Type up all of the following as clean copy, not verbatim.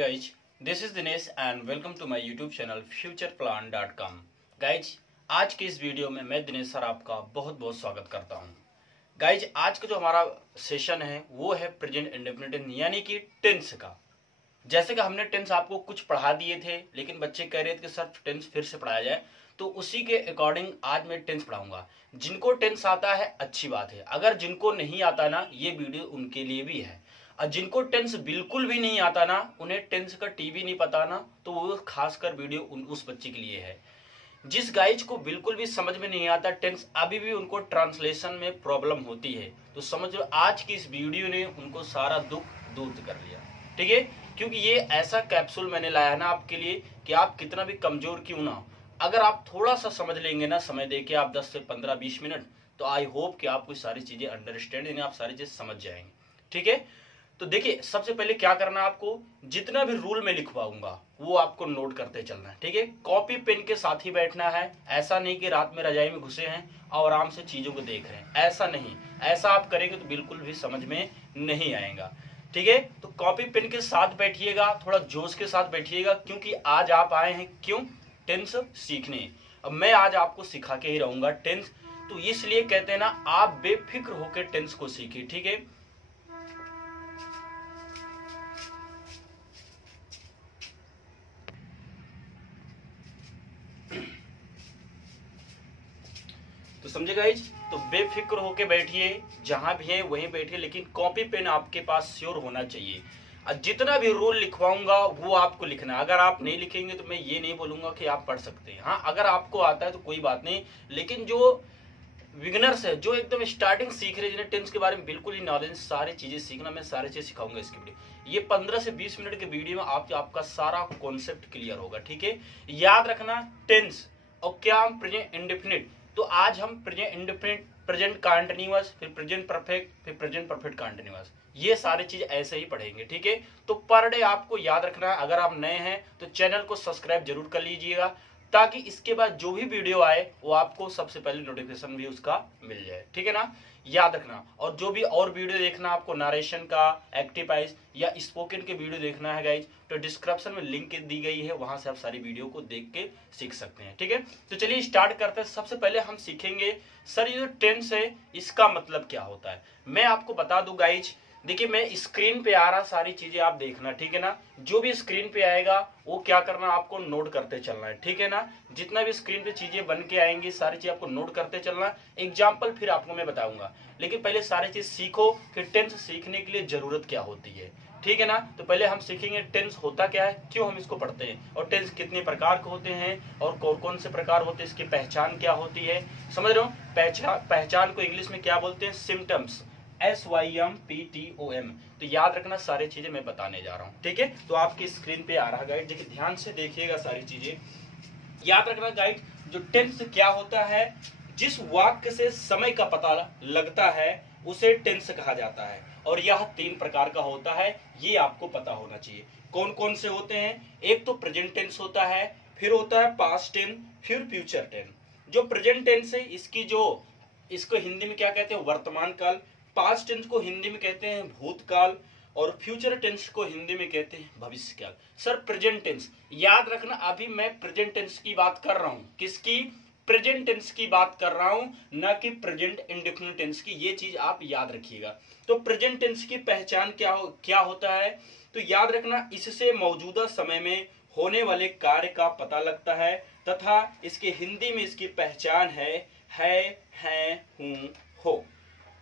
guys, this is Dinesh and welcome to my YouTube channel futureplan.com। Guys आज के इस video में मैं दिनेश सर आपका बहुत बहुत स्वागत करता हूं। गाइज आज का जो हमारा सेशन है वो है प्रेजेंट इंडेफिनिट यानी कि टेंस का। जैसे कि हमने टेंस आपको कुछ पढ़ा दिए थे, लेकिन बच्चे कह रहे थे कि सर टेंस फिर से पढ़ाया जाए, तो उसी के अकॉर्डिंग आज मैं टेंस पढ़ाऊंगा। जिनको टेंस आता है अच्छी बात है, अगर जिनको नहीं आता ना ये वीडियो उनके लिए भी है। और जिनको टेंस बिल्कुल भी नहीं आता ना, उन्हें टेंस का टीवी नहीं पता ना, तो वो खासकर वीडियो उस बच्चे के लिए है। जिस गाइज को बिल्कुल भी समझ में नहीं आता टेंस, अभी भी उनको ट्रांसलेशन में प्रॉब्लम होती है, तो समझो आज की इस वीडियो ने उनको सारा दुख दूर कर लिया। ठीक है, क्योंकि ये ऐसा कैप्सूल मैंने लाया है ना आपके लिए कि आप कितना भी कमजोर क्यों ना, अगर आप थोड़ा सा समझ लेंगे ना, समय देके आप 10 से 15-20 मिनट, तो आई होप कि आपको सारी चीजें अंडरस्टैंड, यानी आप सारी चीज समझ जाएंगे। ठीक है, तो देखिए सबसे पहले क्या करना है आपको, जितना भी रूल में लिखवाऊंगा वो आपको नोट करते चलना है। ठीक है, कॉपी पेन के साथ ही बैठना है। ऐसा नहीं कि रात में रजाई में घुसे हैं और आराम से चीजों को देख रहे हैं, ऐसा नहीं। ऐसा आप करेंगे तो बिल्कुल भी समझ में नहीं आएगा। ठीक है, तो कॉपी पेन के साथ बैठिएगा, थोड़ा जोश के साथ बैठिएगा, क्योंकि आज आप आए हैं क्यों, टेंस सीखने। अब मैं आज आपको सिखा के ही रहूंगा टेंस, तो इसलिए कहते हैं ना आप बेफिक्र होकर टेंस को सीखिए। ठीक है, तो समझे गाइज, तो बेफिक्र होके बैठिए, जहां भी है वहीं बैठिए, लेकिन कॉपी पेन आपके पास श्योर होना चाहिए। और जितना भी रूल लिखवाऊंगा वो आपको लिखना है। अगर आप नहीं लिखेंगे तो मैं ये नहीं बोलूंगा कि आप पढ़ सकते हैं। हाँ, अगर आपको आता है तो कोई बात नहीं, लेकिन जो बिगिनर्स है, जो एकदम स्टार्टिंग सीख रहे हैं, जिन्हें टेंस के बारे में बिल्कुल ही नॉलेज, सारी चीजें सीखना, मैं सारी चीज सिखाऊंगा इसके वीडियो। ये 15 से 20 मिनट के वीडियो में आपका सारा कॉन्सेप्ट क्लियर होगा। ठीक है, याद रखना टेंस और क्या प्रेजेंट इंडेफिनिट। तो आज हम प्रेजेंट इंडेफिनिट, प्रेजेंट कंटीन्यूअस, फिर प्रेजेंट परफेक्ट, फिर प्रेजेंट परफेक्ट कंटीन्यूअस, ये सारी चीज ऐसे ही पढ़ेंगे। ठीक है, तो पर डे आपको याद रखना है। अगर आप नए हैं तो चैनल को सब्सक्राइब जरूर कर लीजिएगा, ताकि इसके बाद जो भी वीडियो आए वो आपको सबसे पहले नोटिफिकेशन भी उसका मिल जाए। ठीक है ना, याद रखना। और जो भी और वीडियो देखना आपको, नरेशन का, एक्टिवाइज या स्पोकन के वीडियो देखना है गाइज, तो डिस्क्रिप्शन में लिंक दी गई है, वहां से आप सारी वीडियो को देख के सीख सकते हैं। ठीक है, तो चलिए स्टार्ट करते हैं। सबसे पहले हम सीखेंगे सर ये जो टेंस है इसका मतलब क्या होता है। मैं आपको बता दूं गाइज, देखिए मैं स्क्रीन पे आ रहा, सारी चीजें आप देखना। ठीक है ना, जो भी स्क्रीन पे आएगा वो क्या करना, आपको नोट करते चलना है। ठीक है ना, जितना भी स्क्रीन पे चीजें बन के आएंगी सारी चीज आपको नोट करते चलना। एग्जाम्पल फिर आपको मैं बताऊंगा, लेकिन पहले सारी चीज सीखो, फिर टेंस सीखने के लिए जरूरत क्या होती है। ठीक है ना, तो पहले हम सीखेंगे टेंस होता क्या है, क्यों हम इसको पढ़ते हैं, और टेंस कितने प्रकार के होते हैं, और कौन कौन से प्रकार होते हैं, इसकी पहचान क्या होती है। समझ रहे हो, पहचान को इंग्लिश में क्या बोलते हैं, सिम्टम्स, SYMPTOM। तो याद रखना, सारी चीजें मैं बताने जा रहा हूँ। ठीक है, तो आपकी स्क्रीन पे आ रहा गाइड, देखिए ध्यान से देखिएगा, सारी चीजें याद रखना गाइड। जो टेंस क्या होता है, जिस वाक्य से समय का पता लगता है उसे टेंस कहा जाता है, और यह 3 प्रकार का होता है, ये आपको पता होना चाहिए। कौन कौन से होते हैं, एक तो प्रेजेंट टेंस होता है, फिर होता है पास्ट टेंस, फिर फ्यूचर टेंस। जो प्रेजेंट टेंस है इसको हिंदी में क्या कहते हैं, वर्तमान काल। पास्ट टेंस को हिंदी में कहते हैं भूतकाल, और फ्यूचर टेंस को हिंदी में कहते हैं भविष्यकाल। सर प्रेजेंट टेंस याद रखना, अभी मैं प्रेजेंट टेंस की बात कर रहा हूं, किसकी, प्रेजेंट टेंस की बात कर रहा हूं, ना कि प्रेजेंट इंडेफिनिट टेंस की। ये चीज आप याद रखिएगा। तो प्रेजेंट टेंस की पहचान क्या होता है, तो याद रखना, इससे मौजूदा समय में होने वाले कार्य का पता लगता है, तथा इसके हिंदी में इसकी पहचान है, हूं, हो।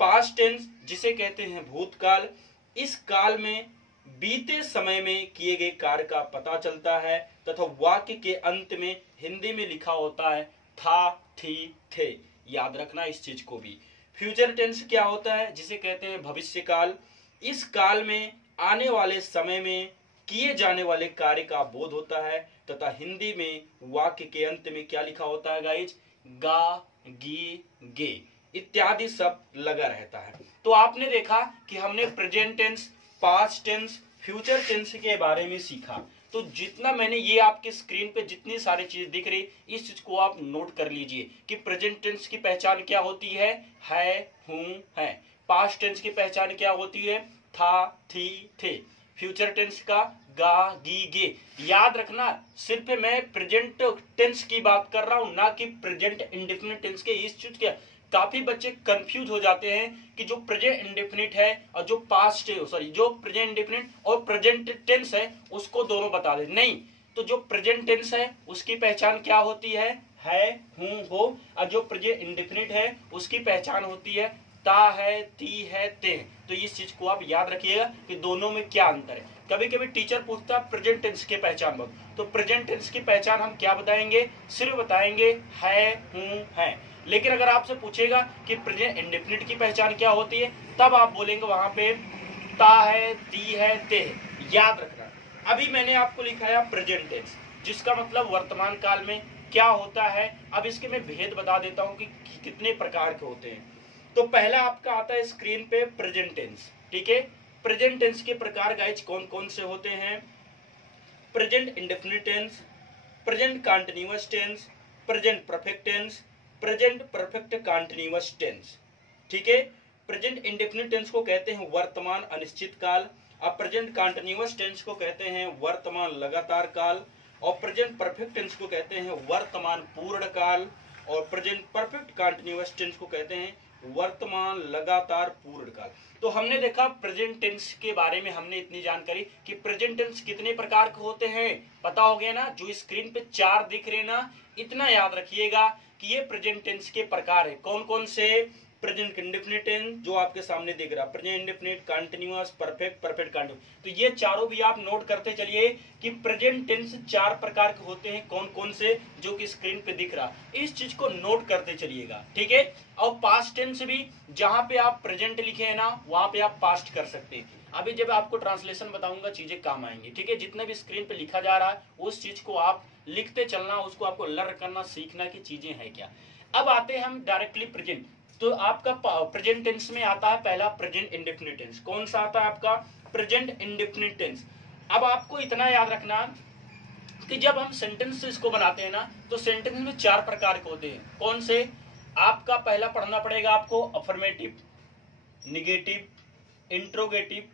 पास्ट टेंस जिसे कहते हैं भूतकाल, इस काल में बीते समय में किए गए कार्य का पता चलता है, तथा वाक्य के अंत में हिंदी में लिखा होता है था, थी, थे। याद रखना इस चीज को भी। फ्यूचर टेंस क्या होता है, जिसे कहते हैं भविष्यकाल, इस काल में आने वाले समय में किए जाने वाले कार्य का बोध होता है, तथा हिंदी में वाक्य के अंत में क्या लिखा होता है गाइज, गा, गी, गे इत्यादि सब लगा रहता है। तो आपने देखा कि हमने present tense, past tense, future tense के बारे में सीखा। तो जितना मैंने ये आपके स्क्रीन पे जितनी सारी चीज दिख रही, इस चीज को आप नोट कर लीजिए कि प्रेजेंट टेंस की पहचान क्या होती है, हूं, है। पास्ट टेंस की पहचान क्या होती है, था, थी, थे। फ्यूचर टेंस का गा, गी, गे। याद रखना सिर्फ मैं प्रेजेंट टेंस की बात कर रहा हूं, ना कि प्रेजेंट इंडेफिनिट टेंस के। इस चीज के काफी बच्चे कंफ्यूज हो जाते हैं कि जो प्रेजेंट इंडेफिनिट है और जो पास्ट सॉरी जो प्रेजेंट इंडेफिनिट और प्रेजेंट टेंस है उसको दोनों बता दे। नहीं, तो जो प्रेजेंट टेंस है उसकी पहचान क्या होती है हूं, हो। और जो प्रेजेंट इंडेफिनिट है उसकी पहचान होती है ता है, ती है, ते है। तो इस चीज को आप याद रखिएगा कि दोनों में क्या अंतर है। कभी कभी टीचर पूछता है प्रेजेंट टेंस की पहचान बताओ, तो प्रेजेंट टेंस की पहचान हम क्या बताएंगे, सिर्फ बताएंगे है, हूं, है। लेकिन अगर आपसे पूछेगा कि प्रेजेंट इंडेफिनिट की पहचान क्या होती है, तब आप बोलेंगे वहां पे ता है, ती है, ते है। याद रखना अभी मैंने आपको लिखाया प्रेजेंट टेंस, जिसका मतलब वर्तमान काल में क्या होता है। अब इसके मैं भेद बता देता हूं कि कितने प्रकार के होते हैं। तो पहला आपका आता है स्क्रीन पे प्रेजेंट टेंस, ठीक है। प्रेजेंट टेंस के प्रकार गाइज कौन कौन से होते हैं, present indefinite tense, present continuous tense, present perfect tense, present perfect continuous tense, ठीक है। प्रेजेंट इंडेफिनिट टेंस को कहते हैं वर्तमान अनिश्चित काल, अब प्रेजेंट कंटीन्यूअस टेंस को कहते हैं वर्तमान लगातार काल, और प्रेजेंट परफेक्ट टेंस को कहते हैं वर्तमान पूर्ण काल, और प्रेजेंट परफेक्ट कंटीन्यूअस टेंस को कहते हैं वर्तमान लगातार पूर्ण काल। तो हमने देखा प्रेजेंट टेंस के बारे में हमने इतनी जानकारी कि प्रेजेंट टेंस कितने प्रकार के होते हैं पता हो गया ना। जो स्क्रीन पे 4 दिख रहे ना, इतना याद रखिएगा कि ये प्रेजेंट टेंस के प्रकार है। कौन कौन से, प्रेजेंट इंडेफिनिट टेंस जो आपके सामने दिख रहा, present indefinite, continuous, perfect, perfect continuous. तो ये चारों भी आप नोट करते चलिए कि प्रेजेंट टेंस 4 प्रकार के होते हैं। कौन कौन से, जो कि स्क्रीन पे दिख रहा, इस चीज को नोट करते चलिएगा, ठीक है। और पास्ट टेंस भी, जहां पे आप प्रेजेंट लिखे हैं ना वहां पे आप पास्ट कर सकते हैं। अभी जब आपको ट्रांसलेशन बताऊंगा चीजें काम आएंगी, ठीक है। जितना भी स्क्रीन पे लिखा जा रहा है उस चीज को आप लिखते चलना, उसको आपको लर्न करना, सीखना की चीजें है क्या। अब आते हैं हम डायरेक्टली प्रेजेंट। तो आपका प्रेजेंट टेंस में आता है पहला प्रेजेंट इंडेफिनिट टेंस। कौन सा आता है आपका, प्रेजेंट इंडेफिनिट टेंस। अब आपको इतना याद रखना कि जब हम सेंटेंस इसको बनाते हैं ना, तो सेंटेंस में 4 प्रकार के होते हैं। कौन से, आपका पहला पढ़ना पड़ेगा आपको affirmative, negative, interrogative,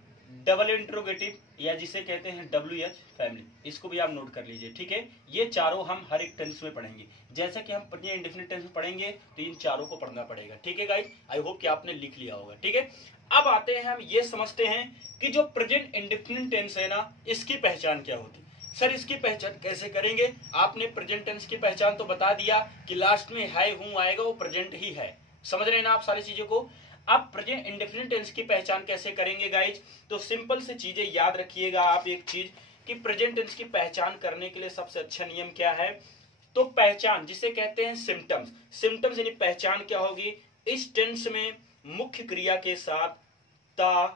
double interrogative, या जिसे कहते हैं WH फैमिली। इसको भी आप नोट कर लीजिए, ठीक है। ये चारों हम हर एक टेंस में पढ़ेंगे। जैसे कि हम प्रेजेंट इंडेफिनिट टेंस में पढ़ेंगे तो इन चारों को पढ़ना पड़ेगा, ठीक है गाइस। आई होप कि आपने लिख लिया होगा, ठीक है। अब आते हैं हम ये समझते हैं कि जो प्रेजेंट इंडेफिनिट टेंस है ना, इसकी पहचान क्या होती है। सर इसकी पहचान कैसे करेंगे, आपने प्रेजेंट टेंस की पहचान तो बता दिया कि लास्ट में है, हूं आएगा, वो प्रेजेंट ही है। समझ रहे हैं ना आप सारी चीजों को। अब प्रेजेंट इंडेफिनिट टेंस की पहचान कैसे करेंगे गाइज, तो सिंपल से चीजें याद रखिएगा आप। एक चीज कि प्रेजेंट टेंस की पहचान करने के लिए सबसे अच्छा नियम क्या है, तो पहचान जिसे कहते हैं सिम्टम्स। सिम्टम्स यानी पहचान क्या होगी, इस टेंस में मुख्य क्रिया के साथ ता,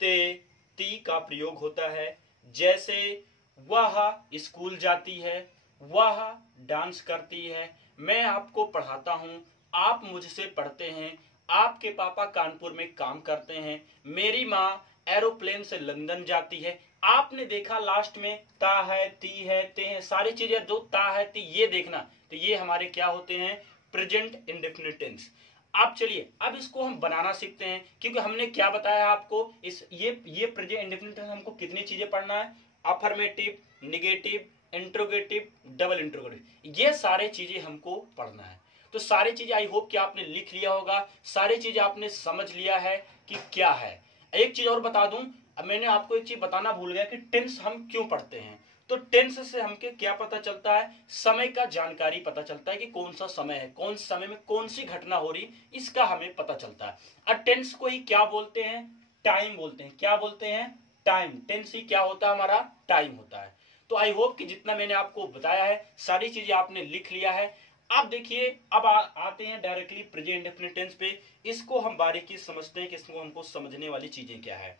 ते, ती का प्रयोग होता है। जैसे वह स्कूल जाती है, वह डांस करती है, मैं आपको पढ़ाता हूं, आप मुझसे पढ़ते हैं, आपके पापा कानपुर में काम करते हैं, मेरी माँ एरोप्लेन से लंदन जाती है। आपने देखा लास्ट में ता है, ती है, ते है, सारी चीजें जो ता है, ती, ये देखना। तो ये हमारे क्या होते हैं, प्रेजेंट इंडेफिनिट टेंस। आप चलिए अब इसको हम बनाना सीखते हैं, क्योंकि हमने क्या बताया आपको, इस ये प्रेजेंट इंडेफिनिट टेंस हमको कितनी चीजें पढ़ना है, affirmative, negative, interrogative, double interrogative, ये सारे चीजें हमको पढ़ना है। तो सारी चीजें आई होप कि आपने लिख लिया होगा, सारी चीजें आपने समझ लिया है कि क्या है। एक चीज और बता दूं, अब मैंने आपको एक चीज बताना भूल गया कि टेंस हम क्यों पढ़ते हैं। तो टेंस से हमके क्या पता चलता है, समय का जानकारी पता चलता है कि कौन सा समय है, कौन से समय में कौन सी घटना हो रही, इसका हमें पता चलता है। और टेंस को ही क्या बोलते हैं, टाइम बोलते हैं। क्या बोलते हैं, टाइम। टेंस ही क्या होता है, हमारा टाइम होता है। तो आई होप कि जितना मैंने आपको बताया है सारी चीजें आपने लिख लिया है। अब देखिए, अब आते हैं डायरेक्टली प्रेजेंट इंडेफिनिट टेंस पे। इसको हम बारीकी समझते हैं कि इसको हमको समझने वाली चीजें क्या है।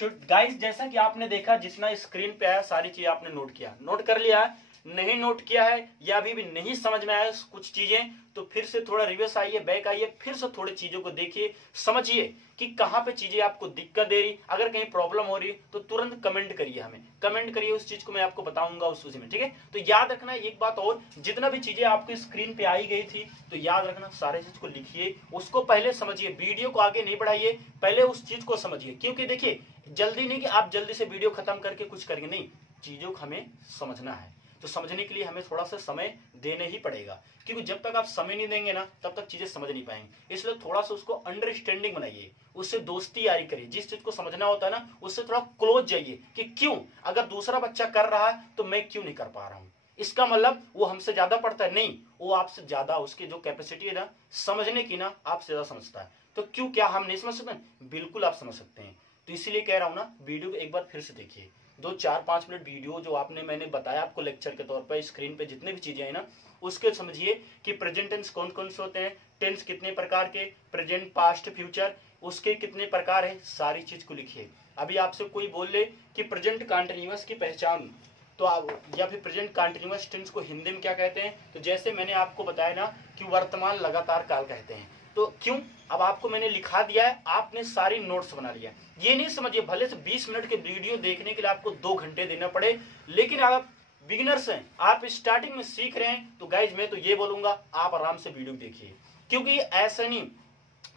तो गाइस जैसा कि आपने देखा, जितना स्क्रीन पे आया सारी चीज आपने नोट किया, नोट कर लिया। नहीं नोट किया है या अभी भी नहीं समझ में आया कुछ चीजें, तो फिर से थोड़ा रिवर्स आइए, बैक आइए, फिर से थोड़ी चीजों को देखिए, समझिए कि कहां पे चीजें आपको दिक्कत दे रही। अगर कहीं प्रॉब्लम हो रही तो तुरंत कमेंट करिए, हमें कमेंट करिए, उस चीज को मैं आपको बताऊंगा उस चीज में, ठीक है। तो याद रखना एक बात और, जितना भी चीजें आपकी स्क्रीन पे आई गई थी तो याद रखना सारे चीज को लिखिए, उसको पहले समझिए, वीडियो को आगे नहीं बढ़ाइए, पहले उस चीज को समझिए। क्योंकि देखिए जल्दी नहीं कि आप जल्दी से वीडियो खत्म करके कुछ करेंगे, नहीं, चीजों को हमें समझना है, तो समझने के लिए हमें थोड़ा सा समय देने ही पड़ेगा, क्योंकि जब तक आप समय नहीं देंगे ना तब तक चीजें समझ नहीं पाएंगे। इसलिए थोड़ा सा उसको अंडरस्टैंडिंग बनाइए, उससे दोस्ती यारी करिए, जिस चीज को समझना होता है ना उससे थोड़ा क्लोज जाइए कि क्यों, अगर दूसरा बच्चा कर रहा है तो मैं क्यों नहीं कर पा रहा हूं, इसका मतलब वो हमसे ज्यादा पढ़ता है, नहीं, वो आपसे ज्यादा, उसकी जो कैपेसिटी है ना समझने की ना आपसे ज्यादा समझता है। तो क्यों, क्या हम नहीं समझ सकते? बिल्कुल आप समझ सकते हैं। तो इसीलिए कह रहा हूं ना, वीडियो को एक बार फिर से देखिए, 2-4-5 मिनट वीडियो जो आपने मैंने बताया आपको लेक्चर के तौर पर, स्क्रीन पे जितने भी चीजें हैं ना उसके समझिए कि प्रेजेंट टेंस कौन कौन से होते हैं, टेंस कितने प्रकार के, प्रेजेंट पास्ट फ्यूचर उसके कितने प्रकार है, सारी चीज को लिखिए। अभी आपसे कोई बोल ले कि प्रेजेंट कंटीन्यूअस की पहचान, तो आप, या फिर प्रेजेंट कंटीन्यूअस टेंस को हिंदी में क्या कहते हैं, तो जैसे मैंने आपको बताया ना कि वर्तमान लगातार काल कहते हैं। तो क्यों, अब आपको मैंने लिखा दिया है, आपने सारी नोट्स बना लिया। ये नहीं समझिए भले से 20 मिनट के वीडियो देखने के लिए आपको 2 घंटे देना पड़े, लेकिन आप बिगिनर्स हैं, आप स्टार्टिंग में सीख रहे हैं, तो गाइज मैं तो ये बोलूंगा आप आराम से वीडियो देखिए, क्योंकि ऐसा नहीं,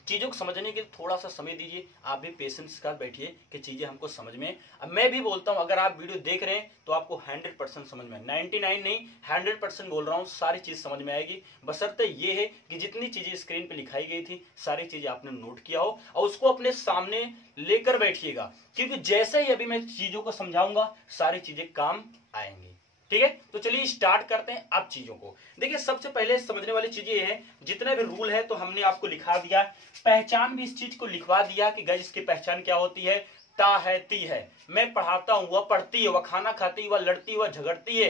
चीजों को समझने के लिए थोड़ा सा समय दीजिए, आप भी पेशेंस के साथ बैठिए कि चीजें हमको समझ में। अब मैं भी बोलता हूं अगर आप वीडियो देख रहे हैं तो आपको 100% समझ में, 99 नहीं 100% बोल रहा हूं, सारी चीज समझ में आएगी। बशर्ते ये है कि जितनी चीजें स्क्रीन पे लिखाई गई थी सारी चीजें आपने नोट किया हो और उसको अपने सामने लेकर बैठिएगा, क्योंकि जैसे ही अभी मैं चीजों को समझाऊंगा सारी चीजें काम आएंगी, ठीक है। तो चलिए स्टार्ट करते हैं अब चीजों को। देखिए सबसे पहले समझने वाली चीज ये है, जितने भी रूल है तो हमने आपको लिखा दिया, पहचान भी इस चीज को लिखवा दिया कि गाइस इसकी पहचान क्या होती है, ता है ती है, मैं पढ़ाता हूं वह पढ़ती है, वह खाना खाती है, वह लड़ती है, वह झगड़ती है।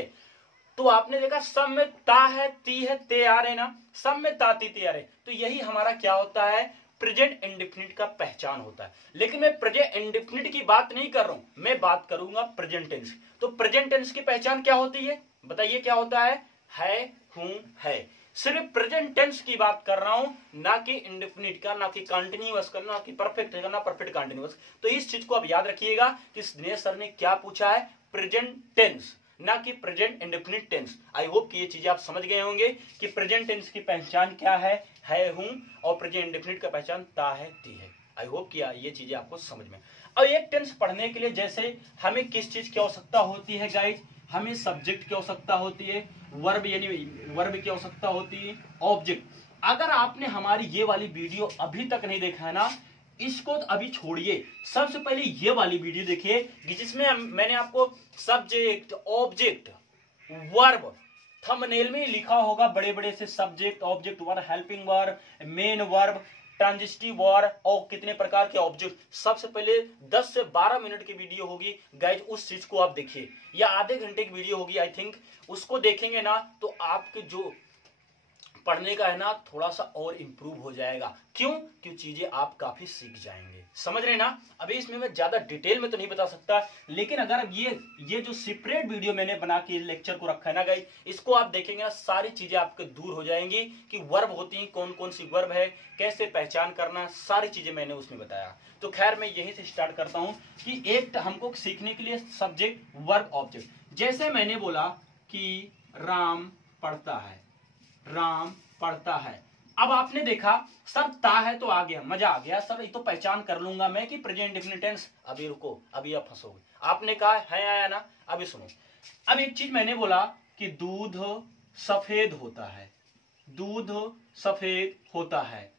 तो आपने देखा सब में ता है ती है ते आ रहे ना, सब में ता ती ते आ रहे, तो यही हमारा क्या होता है, प्रेजेंट इंडेफिनिट का पहचान होता है। लेकिन मैं प्रेजेंट इंडेफिनिट की बात नहीं कर रहा हूं, मैं बात करूंगा प्रेजेंट टेंस। तो प्रेजेंट टेंस की पहचान क्या होती है, बताइए क्या होता है, हूं, है। सिर्फ प्रेजेंट टेंस की बात कर रहा हूं, ना कि इंडेफिनिट का, ना कि कंटिन्यूअस का, ना कि परफेक्ट का, ना परफेक्ट कंटिन्यूअस। तो इस चीज को आप याद रखिएगा कि दिनेश सर ने क्या पूछा है, प्रेजेंट टेंस, ना कि present indefinite tense. I hope कि ये चीजें आप समझ गए होंगे कि प्रेजेंट टेंस की पहचान क्या है हूं, और प्रेजेंट इंडेफिनिट का पहचान ता है ती है। आई होप कि ये चीजें आपको समझ में। अब एक टेंस पढ़ने के लिए जैसे हमें किस चीज की आवश्यकता होती है गाइज, हमें सब्जेक्ट की आवश्यकता होती है, वर्ब यानी वर्ब की आवश्यकता होती है, ऑब्जेक्ट। अगर आपने हमारी ये वाली वीडियो अभी तक नहीं देखा है ना, इसको अभी छोड़िए, सबसे पहले ये वाली वीडियो देखिए कि जिसमें मैंने आपको सब्जेक्ट, ऑब्जेक्ट, वर्ब, थंबनेल में लिखा होगा बड़े बड़े से, subject, object, verb, helping verb, main verb, transitive verb और कितने प्रकार के ऑब्जेक्ट। सबसे पहले 10 से 12 मिनट की वीडियो होगी गाइज, उस चीज को आप देखिए, या आधे घंटे की वीडियो होगी आई थिंक, उसको देखेंगे ना तो आपके जो पढ़ने का है ना थोड़ा सा और इंप्रूव हो जाएगा। क्यों, क्यों चीजें आप काफी सीख जाएंगे, समझ रहे ना। अभी इसमें मैं ज्यादा डिटेल में तो नहीं बता सकता, लेकिन अगर ये जो सेपरेट वीडियो मैंने बना के लेक्चर को रखा है ना गाइस, इसको आप देखेंगे ना सारी चीजें आपके दूर हो जाएंगी कि वर्ब होती हैं, कौन कौन सी वर्ब है, कैसे पहचान करना, सारी चीजें मैंने उसमें बताया। तो खैर मैं यहीं से स्टार्ट करता हूं कि एक हमको सीखने के लिए सब्जेक्ट, वर्ब, ऑब्जेक्ट। जैसे मैंने बोला कि राम पढ़ता है, राम पढ़ता है। अब आपने देखा सर ता है तो आ गया, मजा आ गया सर, ये तो पहचान कर लूंगा मैं कि प्रेजेंट इंडेफिनिट टेंस। अभी रुको, अभी आप फंसोगे, आपने कहा है आया ना, अभी सुनो। अब एक चीज मैंने बोला कि दूध सफेद होता है, दूध सफेद होता है।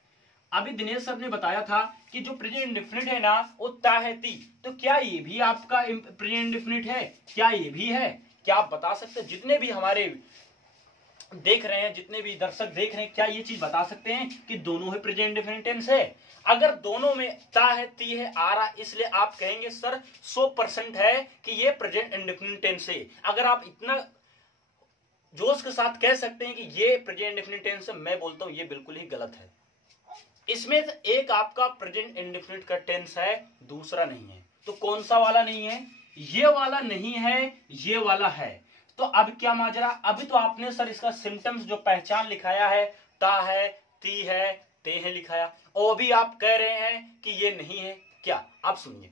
अभी दिनेश सर ने बताया था कि जो प्रेजेंट इंडेफिनिट है ना वो ता है ती, तो क्या ये भी आपका प्रेजेंट इंडेफिनिट है, क्या ये भी है, क्या आप बता सकते हैं, जितने भी हमारे देख रहे हैं, जितने भी दर्शक देख रहे हैं, क्या ये चीज बता सकते हैं कि दोनों ही प्रेजेंट इंडेफिनिट टेंस है? अगर दोनों में ता है ती है आ रहा, इसलिए आप कहेंगे सर 100% है कि ये प्रेजेंट इंडेफिनिट टेंस है। अगर आप इतना जोश के साथ कह सकते हैं कि ये प्रेजेंट इंडेफिनिट टेंस है, मैं बोलता हूं ये बिल्कुल ही गलत है। इसमें एक आपका प्रेजेंट इंडेफिनिट का टेंस है, दूसरा नहीं है। तो कौन सा वाला नहीं है? ये वाला नहीं है, ये वाला है। तो अब क्या माजरा, अभी तो आपने सर इसका सिम्टम्स जो पहचान लिखाया है, ता है, ती है, ते है लिखाया, और अभी आप कह रहे हैं कि ये नहीं है क्या। आप सुनिए,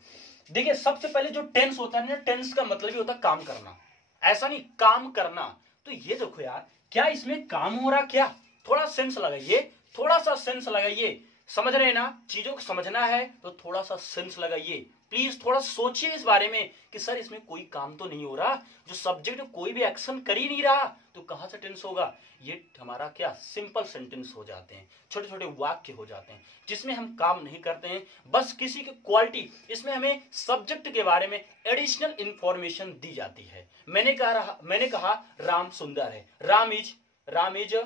देखिए सबसे पहले जो टेंस होता है ना, टेंस का मतलब ही होता है काम करना, ऐसा नहीं काम करना। तो ये देखो यार, क्या इसमें काम हो रहा, क्या थोड़ा सेंस लगाइए, थोड़ा सा सेंस लगाइए, समझ रहे हैं ना, चीजों को समझना है तो थोड़ा सा सेंस लगाइए प्लीज, थोड़ा सोचिए इस बारे में कि सर इसमें कोई काम तो नहीं हो रहा, जो सब्जेक्ट कोई भी एक्शन कर ही नहीं रहा तो कहां से टेंस होगा। ये हमारा क्या सिंपल सेंटेंस हो जाते हैं, छोटे छोटे वाक्य हो जाते हैं जिसमें हम काम नहीं करते हैं, बस किसी की क्वालिटी, इसमें हमें सब्जेक्ट के बारे में एडिशनल इंफॉर्मेशन दी जाती है। मैंने कहा राम सुंदर है, राम इज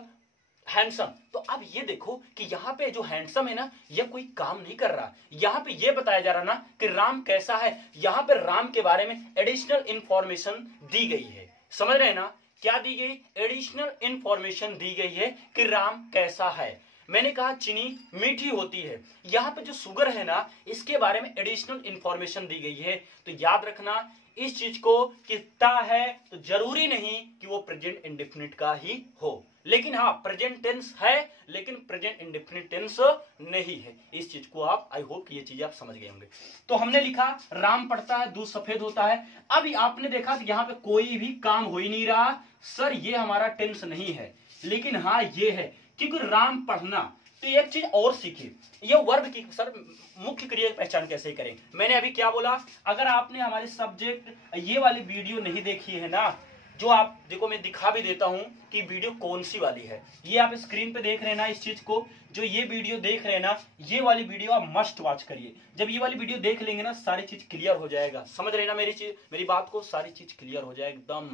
हैंडसम। तो अब ये देखो कि यहाँ पे जो हैंडसम है ना, यह कोई काम नहीं कर रहा, यहाँ पे ये बताया जा रहा ना कि राम कैसा है, यहाँ पे राम के बारे में एडिशनल इंफॉर्मेशन दी गई है, समझ रहे हैं ना, क्या दी गई, एडिशनल इंफॉर्मेशन दी गई है कि राम कैसा है। मैंने कहा चीनी मीठी होती है, यहाँ पे जो शुगर है ना, इसके बारे में एडिशनल इंफॉर्मेशन दी गई है। तो याद रखना इस चीज को कि ता है तो जरूरी नहीं कि वो प्रेजेंट इंडेफिनिट का ही हो, लेकिन हाँ प्रेजेंट टेंस है, लेकिन प्रेजेंट इंडेफिनिट टेंस नहीं है। इस चीज को आप, आई होप कि ये चीजें आप समझ गए होंगे। तो हमने लिखा राम पढ़ता है, दूध सफेद होता है। अभी आपने देखा कि यहाँ पे कोई भी काम हो ही नहीं रहा, सर ये हमारा टेंस नहीं है, लेकिन हाँ ये है, क्योंकि राम पढ़ना। तो एक चीज और सीखिए, ये वर्ब की सर मुख्य क्रिया की पहचान कैसे करें। मैंने अभी क्या बोला, अगर आपने हमारे सब्जेक्ट ये वाली वीडियो नहीं देखी है ना, जो आप देखो मैं दिखा भी देता हूं कि वीडियो कौन सी वाली है, ये आप स्क्रीन पे देख रहे हैं ना इस चीज को, जो ये वीडियो देख रहे हैं ना, ये वाली वीडियो आप मस्ट वॉच करिए। जब ये वाली वीडियो देख लेंगे ना, सारी चीज क्लियर हो जाएगा, समझ रहे हैं ना मेरी बात को, सारी चीज क्लियर हो जाए एकदम।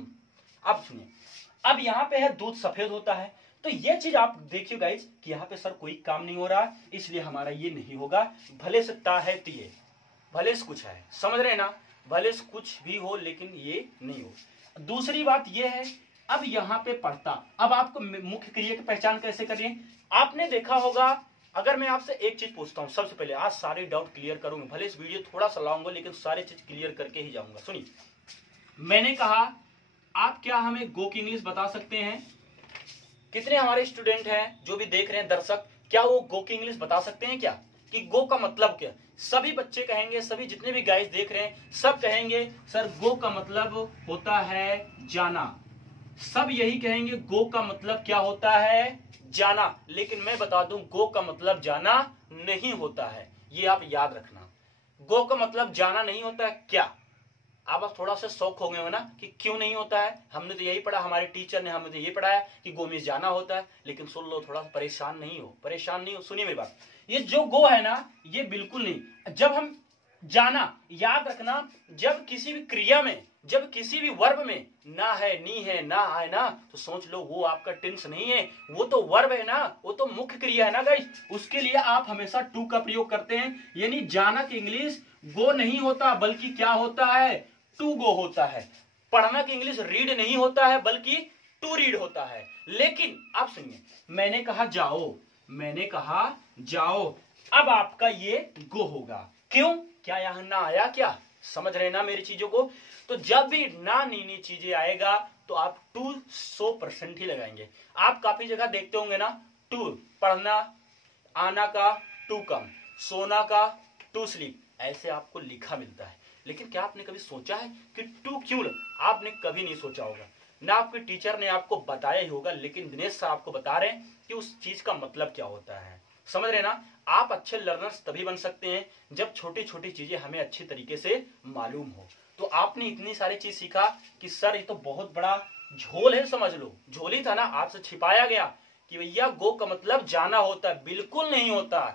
अब सुनिए, अब यहाँ पे है दूध सफेद होता है, तो ये चीज आप देखिए गाइज कि यहाँ पे सर कोई काम नहीं हो रहा, इसलिए हमारा ये नहीं होगा। भले से ता है तिये, भले से कुछ है, समझ रहे हैं ना, भले से कुछ भी हो लेकिन ये नहीं हो। दूसरी बात ये है, अब यहाँ पे पढ़ता, अब आपको मुख्य क्रिया की पहचान कैसे करिए। आपने देखा होगा, अगर मैं आपसे एक चीज पूछता हूं, सबसे पहले आज सारे डाउट क्लियर करूंगा, भले इस वीडियो थोड़ा सा लाऊंगा लेकिन सारी चीज क्लियर करके ही जाऊंगा। सुनिए, मैंने कहा आप क्या हमें गो की इंग्लिश बता सकते हैं। कितने हमारे स्टूडेंट हैं जो भी देख रहे हैं दर्शक, क्या वो गो की इंग्लिश बता सकते हैं क्या, कि गो का मतलब क्या। सभी बच्चे कहेंगे, सभी जितने भी गाइस देख रहे हैं सब कहेंगे सर गो का मतलब होता है जाना, सब यही कहेंगे गो का मतलब क्या होता है, जाना। लेकिन मैं बता दूं गो का मतलब जाना नहीं होता है, ये आप याद रखना, गो का मतलब जाना नहीं होता है। क्या आप थोड़ा सा शौक हो गए हो ना कि क्यों नहीं होता है, हमने तो यही पढ़ा, हमारे टीचर ने हमें तो यही पढ़ाया कि गो में जाना होता है। लेकिन सुन लो, थोड़ा परेशान नहीं हो, सुनिए मेरी बात, ये जो गो है ना, ये बिल्कुल नहीं। जब हम जाना, याद रखना, जब किसी भी क्रिया में, जब किसी भी वर्ब में ना है, नी है, ना है ना, तो सोच लो वो आपका टेंस नहीं है, वो तो वर्ब है ना, वो तो मुख्य क्रिया है ना गाइस। उसके लिए आप हमेशा टू का प्रयोग करते हैं, यानी जाना की इंग्लिश गो नहीं होता बल्कि क्या होता है, टू गो होता है। पढ़ना की इंग्लिश रीड नहीं होता है बल्कि टू रीड होता है। लेकिन आप सुनिए, मैंने कहा जाओ, मैंने कहा जाओ, अब आपका ये गो होगा, क्यों, क्या यहां ना आया क्या, समझ रहे ना मेरी चीजों को। तो जब भी ना नीनी चीजें आएगा तो आप टू 100% ही लगाएंगे। आप काफी जगह देखते होंगे ना, टू पढ़ना, आना का टू कम, सोना का टू स्लीप, ऐसे आपको लिखा मिलता है। लेकिन क्या आपने कभी सोचा है कि टू क्यों, आपने कभी नहीं सोचा होगा, ना आपके टीचर ने आपको बताया ही होगा, लेकिन दिनेश सर आपको बता रहे हैं कि उस चीज का मतलब क्या होता है, समझ रहे ना। आप अच्छे लर्नर्स तभी बन सकते हैं जब छोटी छोटी चीजें हमें अच्छी तरीके से मालूम हो। तो आपने इतनी सारी चीज सीखा कि सर ये तो बहुत बड़ा झोल है, समझ लो झोल ही था ना, आपसे छिपाया गया कि भैया गो का मतलब जाना होता है, बिल्कुल नहीं होता।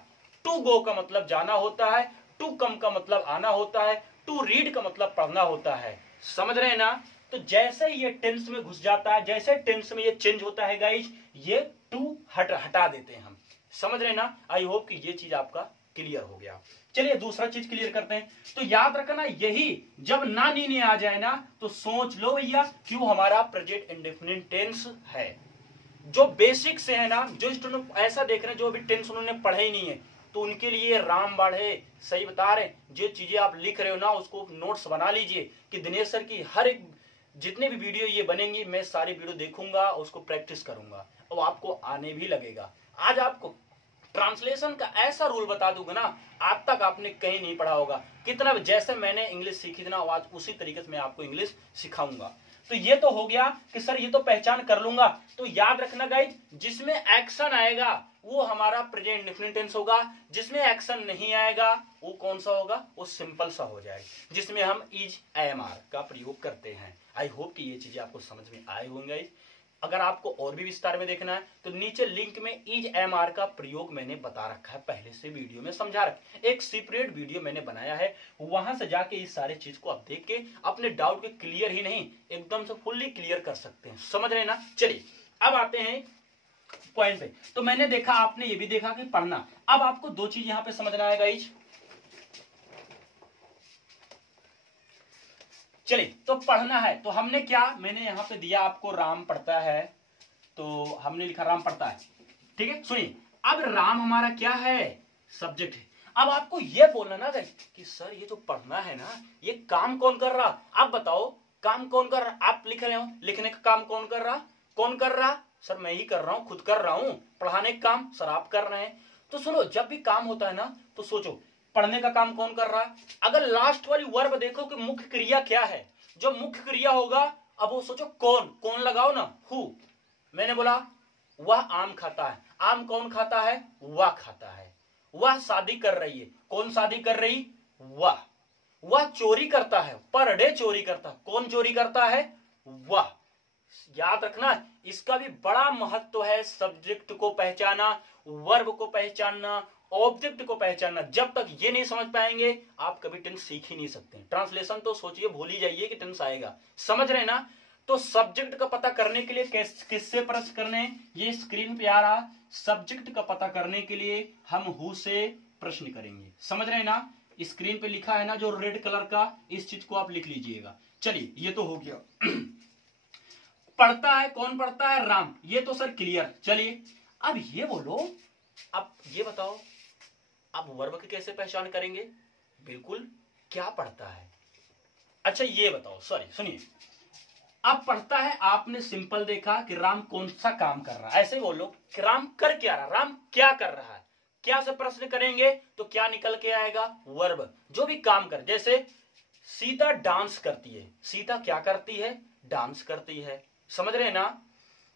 टू गो का मतलब जाना होता है, टू कम का मतलब आना होता है, टू रीड का मतलब पढ़ना होता है, समझ रहे हैं ना। तो जैसे ये टेंस में घुस जाता है, जैसे टेंस में ये चेंज होता है गाइस, ये टू हटा देते हैं हम, समझ रहे ना। आई होप कि ये चीज आपका क्लियर हो गया। चलिए दूसरा चीज क्लियर करते हैं। तो याद रखना, यही जब ना नी आ जाए ना, तो सोच लो भैया क्यों हमारा प्रेजेंट इंडेफिनिट टेंस है। जो बेसिक से है ना, जो स्टूडेंट ऐसा देख रहे हैं जो अभी टेंस उन्होंने पढ़े ही नहीं है, तो उनके लिए राम बाढ़े सही बता रहे हैं। जो चीजें आप लिख रहे हो ना, उसको नोट्स बना लीजिए कि दिनेश सर की हर एक जितने भी वीडियो ये बनेंगी मैं सारी वीडियो देखूंगा, उसको प्रैक्टिस करूंगा और आपको आने भी लगेगा। आज आपको ट्रांसलेशन का ऐसा रूल बता दूंगा ना, आज तक आपने कहीं नहीं पढ़ा होगा। कितना जैसे मैंने इंग्लिश सीखी थी ना, आज उसी तरीके से मैं आपको इंग्लिश सिखाऊंगा। तो ये तो हो गया कि सर ये तो पहचान कर लूंगा। तो याद रखना गाइज, जिसमें एक्शन आएगा वो हमारा प्रेजेंट इंडेफिनिट टेंस होगा, जिसमें एक्शन नहीं आएगा वो कौन सा होगा, वो सिंपल सा हो जाएगा, जिसमें हम इज एएमआर का प्रयोग करते हैं। आई होप कि ये चीजें आपको समझ में आए होंगे। अगर आपको और भी विस्तार में देखना है तो नीचे लिंक में इज एएमआर का प्रयोग मैंने बता रखा है, पहले से वीडियो में समझा रखा है, एक सेपरेट वीडियो मैंने बनाया है, वहां से जाके इस सारे चीज को आप देख के अपने डाउट के क्लियर ही नहीं एकदम से फुल्ली क्लियर कर सकते हैं। समझ रहे ना। चलिए अब आते हैं पॉइंट पे। तो मैंने देखा, आपने ये भी देखा कि पढ़ना। अब आपको दो चीज यहां पे समझना है गाइज। चलिए तो पढ़ना है तो हमने क्या, मैंने यहां पे दिया आपको राम पढ़ता है, तो हमने लिखा राम पढ़ता है, ठीक है। सुनिए, अब राम हमारा क्या है, सब्जेक्ट है। अब आपको यह बोलना ना कि सर ये जो पढ़ना है ना, ये काम कौन कर रहा, आप बताओ काम कौन कर रहा। आप लिख रहे हो, लिखने का काम कौन कर रहा, कौन कर रहा, सर मैं ही कर रहा हूं, खुद कर रहा हूं। पढ़ाने का काम सर आप कर रहे हैं। तो सुनो, जब भी काम होता है ना तो सोचो पढ़ने का काम कौन कर रहा है। अगर लास्ट वाली वर्ब देखो कि मुख्य क्रिया क्या है, जो मुख्य क्रिया होगा, अब वो सोचो कौन, कौन लगाओ ना, हु। मैंने बोला वह आम खाता है, आम कौन खाता है, वह खाता है। वह शादी कर रही है, कौन शादी कर रही, वह चोरी करता है, पर डे चोरी करता है, कौन चोरी करता है, वह। याद रखना, इसका भी बड़ा महत्व है, सब्जेक्ट को पहचाना, वर्ब को पहचानना, ऑब्जेक्ट को पहचानना। जब तक ये नहीं समझ पाएंगे आप कभी टेंस सीख ही नहीं सकते। ट्रांसलेशन तो सोचिए भूल ही जाइए कि टेंस आएगा। समझ रहे ना। तो सब्जेक्ट का पता करने के लिए किससे प्रश्न करने, ये स्क्रीन पे आ रहा, सब्जेक्ट का पता करने के लिए हम हु से प्रश्न करेंगे। समझ रहे ना। स्क्रीन पे लिखा है ना जो रेड कलर का, इस चीज को आप लिख लीजिएगा। चलिए ये तो हो गया। पढ़ता है, कौन पढ़ता है, राम, ये तो सर क्लियर। चलिए अब ये बोलो, अब ये बताओ, अब वर्ब की कैसे पहचान करेंगे, बिल्कुल क्या पढ़ता है। अच्छा ये बताओ, सॉरी सुनिए, अब पढ़ता है, आपने सिंपल देखा कि राम कौन सा काम कर रहा है, ऐसे बोलो कि राम कर क्या रहा, राम क्या कर रहा है। क्या से प्रश्न करेंगे तो क्या निकल के आएगा, वर्ब, जो भी काम कर। जैसे सीता डांस करती है, सीता क्या करती है, डांस करती है। समझ रहे ना।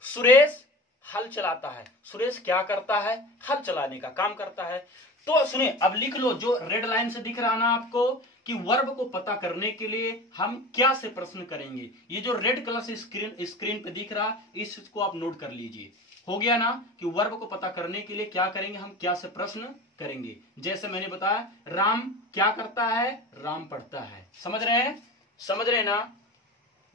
सुरेश हल चलाता है, सुरेश क्या करता है, हल चलाने का काम करता है। तो सुनिए, अब लिख लो जो रेड लाइन से दिख रहा ना आपको, कि वर्ब को पता करने के लिए हम क्या से प्रश्न करेंगे। ये जो रेड कलर से स्क्रीन पे दिख रहा, इसको आप नोट कर लीजिए। हो गया ना कि वर्ब को पता करने के लिए क्या करेंगे, हम क्या से प्रश्न करेंगे। जैसे मैंने बताया, राम क्या करता है, राम पढ़ता है। समझ रहे हैं, समझ रहे ना।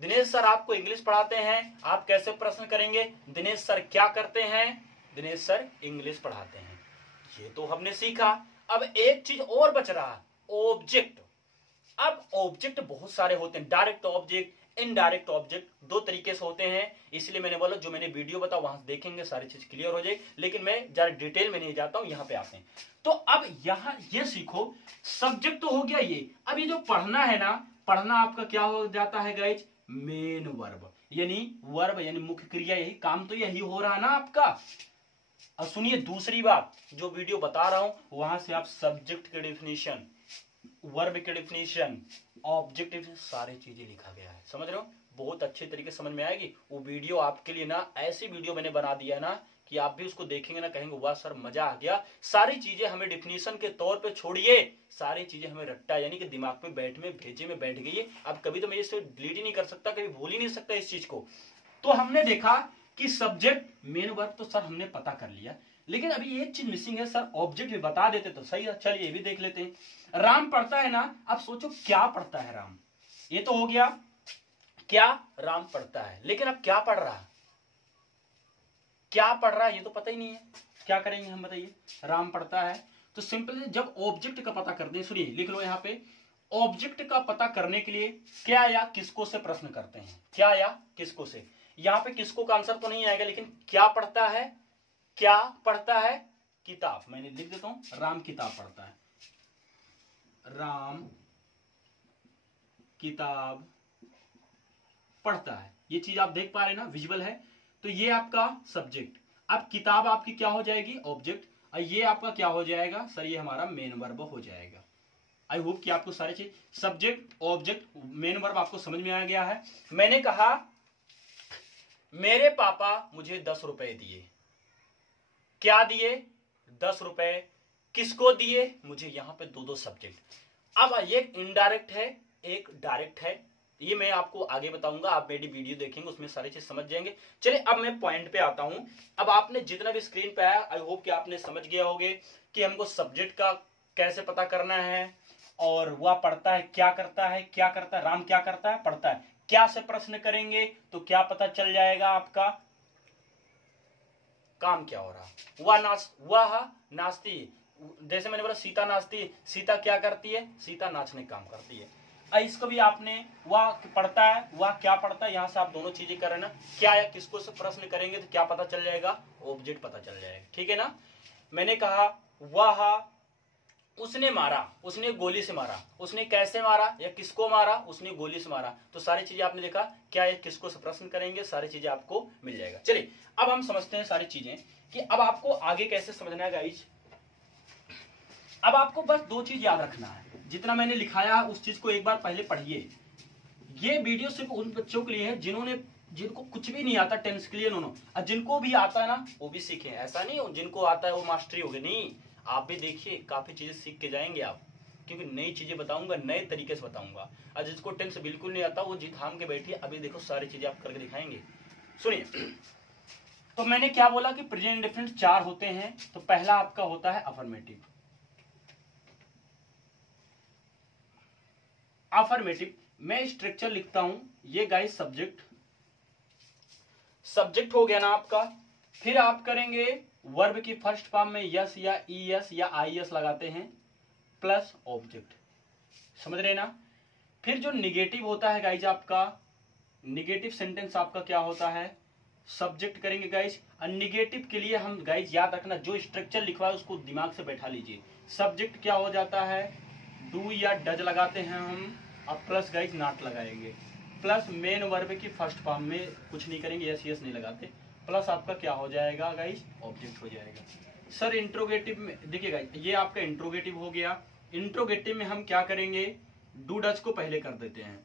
दिनेश सर आपको इंग्लिश पढ़ाते हैं, आप कैसे प्रश्न करेंगे, दिनेश सर क्या करते हैं, दिनेश सर इंग्लिश पढ़ाते हैं। ये तो हमने सीखा। अब एक चीज और बच रहा, ऑब्जेक्ट। अब ऑब्जेक्ट बहुत सारे होते हैं, डायरेक्ट ऑब्जेक्ट, इनडायरेक्ट ऑब्जेक्ट, दो तरीके से होते हैं। इसलिए मैंने बोला जो मैंने वीडियो बता वहां से देखेंगे, सारी चीज क्लियर हो जाएगी। लेकिन मैं ज्यादा डिटेल में नहीं जाता हूं, यहां पे आते हैं। तो अब यहां ये सीखो, सब्जेक्ट तो हो गया ये। अब ये जो पढ़ना है ना, पढ़ना आपका क्या हो जाता है गाइज, मेन वर्ब, यानी वर्ब यानी मुख्य क्रिया, यही काम तो यही हो रहा ना आपका। अब सुनिए दूसरी बात, जो वीडियो बता रहा हूं वहां से आप सब्जेक्ट के डेफिनेशन, वर्ब के डेफिनेशन, ऑब्जेक्ट, सारी चीजें लिखा गया है। समझ रहे हो, बहुत अच्छे तरीके से समझ में आएगी। वो वीडियो आपके लिए ना, ऐसी वीडियो मैंने बना दिया है ना कि आप भी उसको देखेंगे ना, कहेंगे वाह सर मजा आ गया। सारी चीजें हमें डेफिनेशन के तौर पे छोड़िए, सारी चीजें हमें रट्टा यानी कि दिमाग में बैठ में भेजे में बैठ गई है। अब कभी तो मैं इसे डिलीट ही नहीं कर सकता, कभी भूल ही नहीं सकता इस चीज को। तो हमने देखा कि सब्जेक्ट मेन वर्ब तो सर हमने पता कर लिया, लेकिन अभी एक चीज मिसिंग है सर, ऑब्जेक्ट भी बता देते तो सही है। चलिए ये भी देख लेते हैं। राम पढ़ता है ना, अब सोचो क्या पढ़ता है राम, ये तो हो गया क्या, राम पढ़ता है। लेकिन अब क्या पढ़ रहा है, क्या पढ़ रहा है ये तो पता ही नहीं है। क्या करेंगे हम बताइए, राम पढ़ता है। तो सिंपल जब ऑब्जेक्ट का पता करते हैं, सुनिए लिख लो यहां पे, ऑब्जेक्ट का पता करने के लिए क्या या किसको से प्रश्न करते हैं, क्या या किसको से। यहां पे किसको का आंसर तो नहीं आएगा, लेकिन क्या पढ़ता है, क्या पढ़ता है, किताब। मैंने लिख देता हूं, राम किताब पढ़ता है, राम किताब पढ़ता है। ये चीज आप देख पा रहे हैं ना, विजुअल है। तो ये आपका सब्जेक्ट। अब किताब आपकी क्या हो जाएगी, ऑब्जेक्ट। और ये आपका क्या हो जाएगा सर, ये हमारा मेन वर्ब हो जाएगा। आई होप कि आपको सारी चीज सब्जेक्ट ऑब्जेक्ट मेन वर्ब आपको समझ में आ गया है। मैंने कहा मेरे पापा मुझे 10 रुपए दिए। क्या दिए, 10 रुपए। किसको दिए, मुझे यहां पे दो सब्जेक्ट। अब ये इनडायरेक्ट है, एक डायरेक्ट है। ये मैं आपको आगे बताऊंगा, आप मेरी वीडियो देखेंगे उसमें सारी चीज समझ जाएंगे। चलिए अब मैं पॉइंट पे आता हूं। अब आपने जितना भी स्क्रीन पे आया, आई होप कि आपने समझ गया होगे कि हमको सब्जेक्ट का कैसे पता करना है। और वह पढ़ता है, क्या करता है, क्या करता है, राम क्या करता है, पढ़ता है। क्या से प्रश्न करेंगे तो क्या पता चल जाएगा आपका, काम क्या हो रहा। वह नाचती, जैसे मैंने बोला सीता नाचती, सीता क्या करती है, सीता नाचने काम करती है। इसको भी आपने वह पढ़ता है, वह क्या पढ़ता है, यहां से आप दोनों चीजें करें ना, क्या या किसको से प्रश्न करेंगे तो क्या पता चल जाएगा, ऑब्जेक्ट पता चल जाएगा। ठीक है ना। मैंने कहा वह, उसने मारा, उसने गोली से मारा, उसने कैसे मारा या किसको मारा, उसने गोली से मारा। तो सारी चीजें आपने देखा, क्या या किसको से प्रश्न करेंगे, सारी चीजें आपको मिल जाएगा। चलिए अब हम समझते हैं सारी चीजें कि अब आपको आगे कैसे समझना है गाइज। अब आपको बस दो चीज याद रखना है, जितना मैंने लिखाया उस चीज को एक बार पहले पढ़िए। ये वीडियो सिर्फ उन बच्चों के लिए है जिनको कुछ भी नहीं आता, टेंस के लिए और जिनको भी आता है ना वो भी सीखे। ऐसा नहीं हो जिनको आता है वो मास्टरी हो गई, नहीं। आप भी देखिए, काफी चीजें सीख के जाएंगे आप, क्योंकि नई चीजें बताऊंगा, नए तरीके से बताऊंगा। और जिसको टेंस बिल्कुल नहीं आता वो जी थाम के बैठिए, अभी देखो सारी चीजें आप करके दिखाएंगे। सुनिए, तो मैंने क्या बोला कि प्रेजेंट इंडेफिनिट 4 होते हैं। तो पहला आपका होता है अफर्मेटिव। अफर्मेटिव मैं स्ट्रक्चर लिखता हूं, ये गाइस सब्जेक्ट हो गया ना आपका। फिर आप करेंगे वर्ब की फर्स्ट फॉर्म में यस या ईएस या आईएस लगाते हैं, प्लस ऑब्जेक्ट। समझ रहे ना। फिर जो निगेटिव होता है गाइज आपका, निगेटिव सेंटेंस आपका क्या होता है, सब्जेक्ट करेंगे गाइज। और निगेटिव के लिए हम गाइज याद रखना, जो स्ट्रक्चर लिखवा है उसको दिमाग से बैठा लीजिए। सब्जेक्ट क्या हो जाता है, डू या डज लगाते हैं हम, और प्लस गाइज नॉट लगाएंगे। प्लस मेन वर्ब की फर्स्ट फॉर्म में कुछ नहीं करेंगे, यस यस नहीं लगाते। प्लस आपका क्या हो जाएगा गाइज, ऑब्जेक्ट हो जाएगा। सर इंट्रोगेटिव में देखिए गाइज, ये आपका इंट्रोगेटिव हो गया। इंट्रोगेटिव में हम क्या करेंगे, डू डज को पहले कर देते हैं,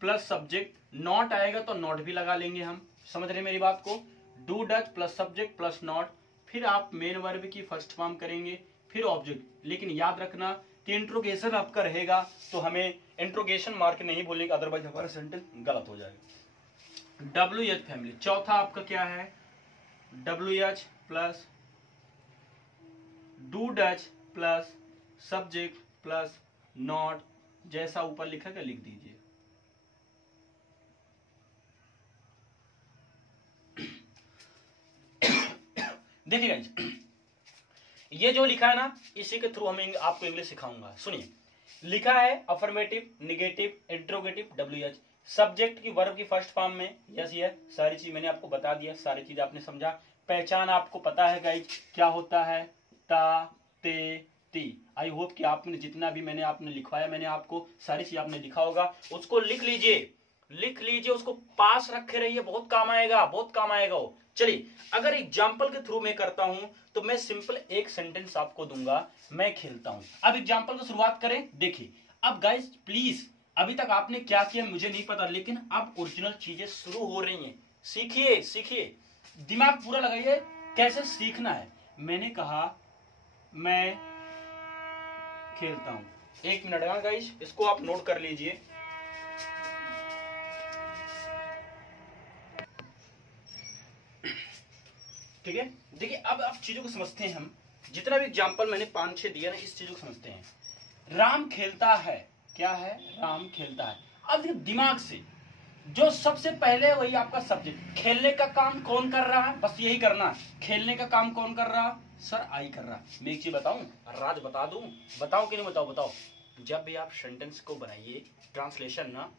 प्लस सब्जेक्ट। नॉट आएगा तो नॉट भी लगा लेंगे हम। समझ रहे मेरी बात को, do does plus subject plus not. फिर आप मेन वर्ब की फर्स्ट फॉर्म करेंगे, फिर ऑब्जेक्ट। लेकिन याद रखना कि इंट्रोगेशन आपका रहेगा तो हमें इंट्रोगेशन मार्क नहीं बोलेंगे, अदरवाइज हमारा सेंटेंस गलत हो जाएगा। डब्ल्यू एच फैमिली चौथा आपका क्या है, W H plus do does plus subject plus not, जैसा ऊपर लिखा है लिख दीजिए। देखिए गाइस, ये जो लिखा है ना, इसी के थ्रू हम आपको इंग्लिश सिखाऊंगा। सुनिए, लिखा है affirmative, negative, interrogative, W H. Subject की वर्ब की फर्स्ट फॉर्म में यस ये सारी चीज मैंने आपको बता दिया, सारी चीज आपने समझा। पहचान आपको पता है गाइज क्या होता है, ता ते ती। आई होप कि आपने जितना भी मैंने आपने लिखवाया, मैंने आपको सारी चीज आपने लिखा होगा, उसको लिख लीजिए, लिख लीजिए, उसको पास रखे रहिए, बहुत काम आएगा, बहुत काम आएगा वो। चलिए, अगर एग्जाम्पल के थ्रू मैं करता हूं तो मैं सिंपल एक सेंटेंस आपको दूंगा, मैं खेलता हूं। अब एग्जाम्पल की शुरुआत करें। देखिए अब गाइस प्लीज, अभी तक आपने क्या किया मुझे नहीं पता, लेकिन अब ओरिजिनल चीजें शुरू हो रही हैं। सीखिए सीखिए, दिमाग पूरा लगाइए कैसे सीखना है। मैंने कहा मैं खेलता हूं। एक मिनट गाइस, इसको आप नोट कर लीजिए। ठीक है, देखिए अब आप चीजों को समझते हैं। हम जितना भी एग्जाम्पल मैंने 5-6 दिया ना, इस चीजों को समझते हैं। राम खेलता है, क्या है, राम खेलता है। अब दिमाग से जो सबसे पहले वही आपका सब्जेक्ट। खेलने का काम कौन कर रहा है, बस यही करना है। खेलने का काम कौन कर रहा, सर आई कर रहा। मैं एक चीज बताऊं, राज बता दूं, बताओ कि नहीं बताओ, बताओ। जब भी आप सेंटेंस को बनाइए, ट्रांसलेशन ना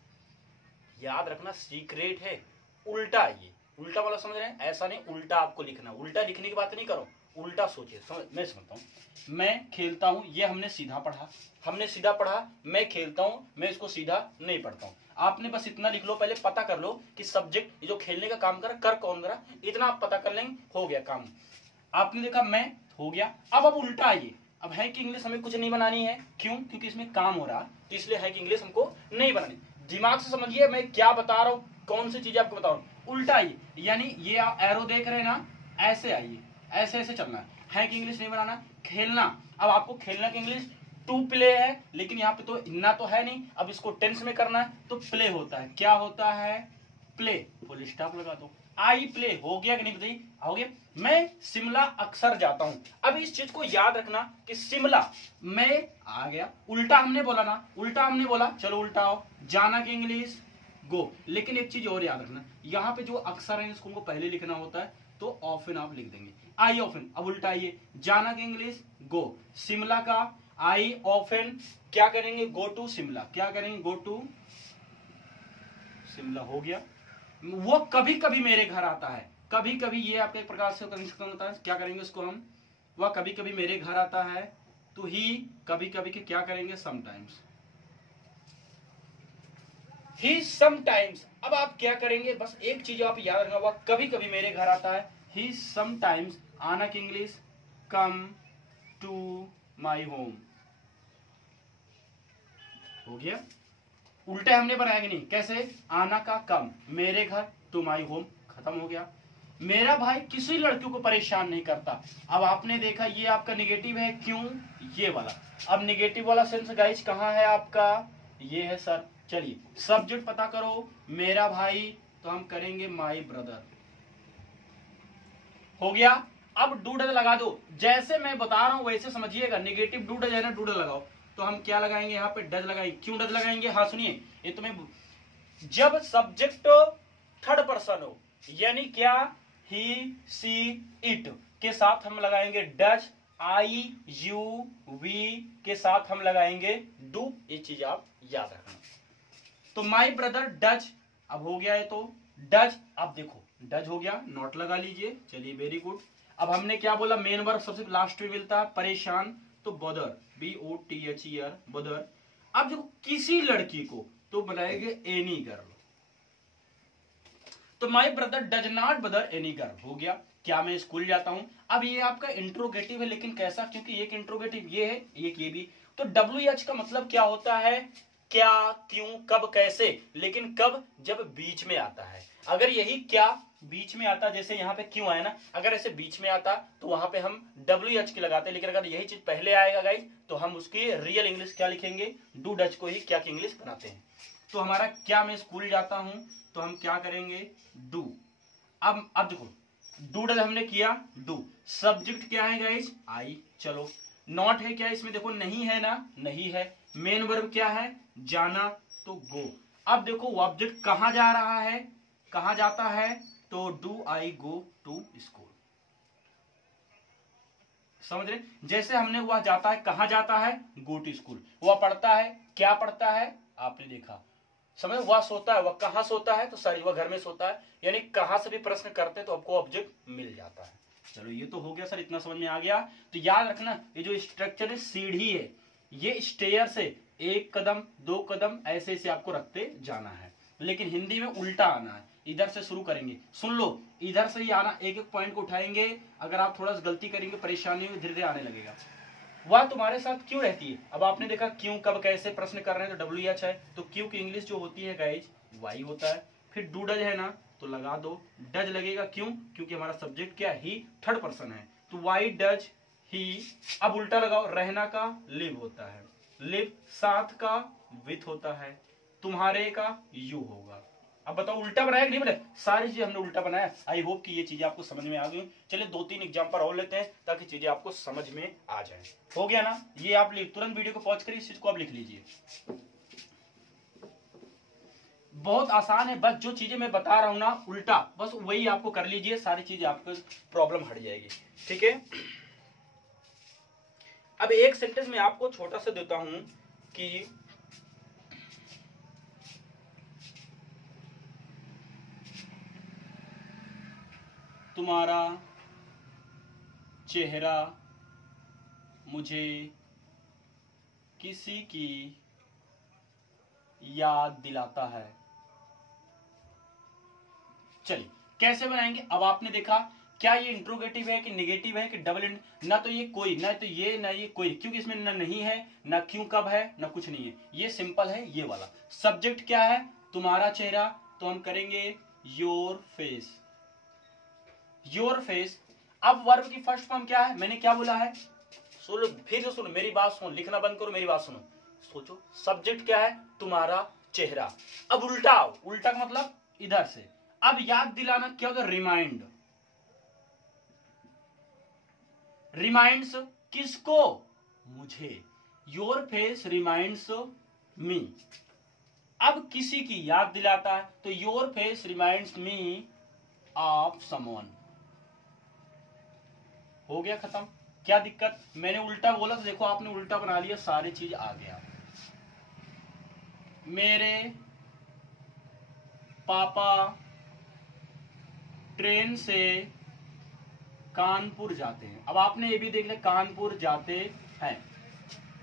याद रखना सीक्रेट है, उल्टा। ये उल्टा वाला समझ रहे हैं, ऐसा नहीं उल्टा आपको लिखना, उल्टा लिखने की बात नहीं करो, उल्टा सोचिए, मैं समझता हूँ। मैं खेलता हूँ, ये हमने सीधा पढ़ा, मैं खेलता हूँ, मैं इसको सीधा नहीं पढ़ता हूँ। आपने बस इतना लिख लो, पहले पता कर लो कि सब्जेक्ट जो खेलने का काम कर कौन रहा, इतना आप पता कर लेंगे, हो गया काम। आपने देखा मैं हो गया। अब उल्टा आइए, अब है कि इंग्लिश हमें कुछ नहीं बनानी है, क्यों? क्योंकि इसमें काम हो रहा, तो इसलिए है कि इंग्लिश हमको नहीं बनानी। दिमाग से समझिए मैं क्या बता रहा हूँ, कौन सी चीज आपको बता रहा हूँ। उल्टा आइए, यानी ये आप एरो देख रहे हैं ना, ऐसे आइए, ऐसे ऐसे चलना है कि इंग्लिश नहीं बनाना, खेलना। अब आपको खेलना की इंग्लिश टू प्ले है, लेकिन यहाँ पे तो इतना तो है नहीं। अब इसको टेंस में करना है तो प्ले होता है, क्या होता है? प्ले। फुल स्टॉप लगा दो, आई प्ले। हो गया कि नहीं बताइए? हो गया। मैं शिमला अक्सर जाता हूं। अब इस चीज को याद रखना कि शिमला मैं आ गया, उल्टा हमने बोला ना, उल्टा हमने बोला, चलो उल्टा आओ, जाना की इंग्लिश गो। लेकिन एक चीज और याद रखना, यहाँ पे जो अक्सर है इसको पहले लिखना होता है, तो ऑफन आप लिख देंगे, आई ऑफन। अब उल्टा आइए, जाना की इंग्लिश गो, शिमला का आई ऑफन क्या करेंगे? Go to Shimla. क्या करेंगे? Go to Shimla. हो गया। वो कभी कभी मेरे घर आता है, कभी कभी ये आपका एक प्रकार से होता है, क्या करेंगे उसको हम? वह कभी कभी मेरे घर आता है, तो ही कभी कभी के क्या करेंगे? Sometimes, he sometimes. अब आप क्या करेंगे? बस एक चीज आप याद रखना, वह कभी कभी मेरे घर आता है, ही समटाइम्स। आना की English come to my home. हो गया। उल्टे हमने बनाया कि नहीं? कैसे? आना का कम, मेरे घर, टू माई होम, खत्म हो गया। मेरा भाई किसी लड़कियों को परेशान नहीं करता। अब आपने देखा ये आपका निगेटिव है, क्यों? ये वाला। अब निगेटिव वाला सेंस गाइस कहां है आपका? ये है सर। चलिए सब्जेक्ट पता करो, मेरा भाई, तो हम करेंगे माई ब्रदर। हो गया। अब डूडल लगा दो, जैसे मैं बता रहा हूं वैसे समझिएगा। निगेटिव डूडल है ना, डूडल लगाओ। तो हम क्या लगाएंगे यहाँ पे? डज लगाएंगे। क्यों डज लगाएंगे? हाँ सुनिए, ये तुम्हें, जब सब्जेक्ट थर्ड पर्सन हो, यानी क्या? ही सी इट के साथ हम लगाएंगे डज, आई यू वी के साथ हम लगाएंगे डू। ये चीज आप याद रखना। तो माई ब्रदर डज, अब हो गया है तो डज। अब देखो डज हो गया, नॉट लगा लीजिए। चलिए वेरी गुड। अब हमने क्या बोला? मेन वर्ब सबसे लास्ट में मिलता है, परेशान, तो बदर, BOTHER, बदर। अब देखो किसी लड़की को, तो बनाएंगे एनी गर्ल। तो माई ब्रदर डज नॉट बदर एनी गर्ल। हो गया। क्या मैं स्कूल जाता हूं? अब ये आपका इंट्रोगेटिव है, लेकिन कैसा? क्योंकि एक इंट्रोगेटिव ये है, एक ये भी। तो WH का मतलब क्या होता है? क्या, क्यों, कब, कैसे। लेकिन कब? जब बीच में आता है। अगर यही क्या बीच में आता, जैसे यहाँ पे क्यों आया ना, अगर ऐसे बीच में आता तो वहां पे हम WH की लगाते। लेकिन अगर यही चीज पहले आएगा गाइस, तो हम उसकी रियल इंग्लिश क्या लिखेंगे? डू डच को ही क्या की इंग्लिश बनाते हैं। तो हमारा क्या, मैं स्कूल जाता हूं, तो हम क्या करेंगे? डू। अब देखो, डू डज हमने किया, डू। सब्जेक्ट क्या है गाइस? आई। चलो नॉट है क्या इसमें? देखो नहीं है ना, नहीं है। मेन वर्ब क्या है? जाना, तो गो। अब देखो ऑब्जेक्ट कहां जा रहा है, कहां जाता है? तो do I go to school. समझ रहे? जैसे हमने, वह जाता है, कहां जाता है? Go to school. वह पढ़ता है, क्या पढ़ता है? आपने देखा। समझ? वह सोता है, वह कहां सोता है? तो सॉरी, वह घर में सोता है। यानी कहां से भी प्रश्न करते हैं तो आपको ऑब्जेक्ट मिल जाता है। चलो ये तो हो गया सर, इतना समझ में आ गया। तो याद रखना, ये जो स्ट्रक्चर है, सीढ़ी है, ये स्टेयर से एक कदम, दो कदम, ऐसे ऐसे आपको रखते जाना है। लेकिन हिंदी में उल्टा आना है, इधर से शुरू करेंगे। सुन लो, इधर से ही आना, एक एक पॉइंट को उठाएंगे। अगर आप थोड़ा सा गलती करेंगे, परेशानी में धीरे धीरे आने लगेगा। वह तुम्हारे साथ क्यों रहती है? अब आपने देखा क्यों, कब, कैसे प्रश्न कर रहे हैं, तो WH है। तो क्यों की इंग्लिश जो होती है गाइज, वाई होता है। फिर डू डज है ना, तो लगा दो, डज लगेगा। क्यों? क्योंकि हमारा सब्जेक्ट क्या? ही थर्ड पर्सन है, तो वाई डज ही। अब उल्टा लगाओ, रहना का लिव होता है, लिव। साथ का विथ होता है, तुम्हारे का यू होगा। अब बताओ उल्टा बनाया कि नहीं बनाया? सारी चीजें हमने उल्टा बनाया। आई होप कि ये चीजें आपको समझ में आ गई। चलिए 2-3 एग्जांपल और लेते हैं ताकि चीजें आपको समझ में आ जाए। हो गया ना? ये आप तुरंत वीडियो को पॉज करिए, इस चीज को आप लिख लीजिए। बहुत आसान है, बस जो चीजें मैं बता रहा हूं ना उल्टा, बस वही आपको कर लीजिए, सारी चीजें आपको प्रॉब्लम हट जाएगी। ठीक है। अब एक सेंटेंस में आपको छोटा सा देता हूं कि तुम्हारा चेहरा मुझे किसी की याद दिलाता है। चलिए कैसे बनाएंगे। अब आपने देखा क्या ये इंट्रोगेटिव है कि नेगेटिव है कि डबल ना तो ये कोई, ना तो ये, ना ये कोई, क्योंकि इसमें ना नहीं है, ना क्यों कब है, ना कुछ नहीं है। ये सिंपल है ये वाला। सब्जेक्ट क्या है, तुम्हारा चेहरा, तो हम करेंगे योर फेस। Your face. अब वर्ब की फर्स्ट फॉर्म क्या है, मैंने क्या बोला है, सुनो फिर से सुनो, मेरी बात सुनो, लिखना बंद करो, मेरी बात सुनो, सोचो। सब्जेक्ट क्या है, तुम्हारा चेहरा। अब उल्टा, उल्टा का मतलब इधर से। अब याद दिलाना क्या होगा, रिमाइंड। रिमाइंड्स किसको, मुझे। Your face reminds me. अब किसी की याद दिलाता है तो your face reminds me of someone. हो गया खत्म। क्या दिक्कत, मैंने उल्टा बोला तो देखो आपने उल्टा बना लिया, सारी चीज आ गया। मेरे पापा ट्रेन से कानपुर जाते हैं। अब आपने ये भी देख लिया, कानपुर जाते हैं।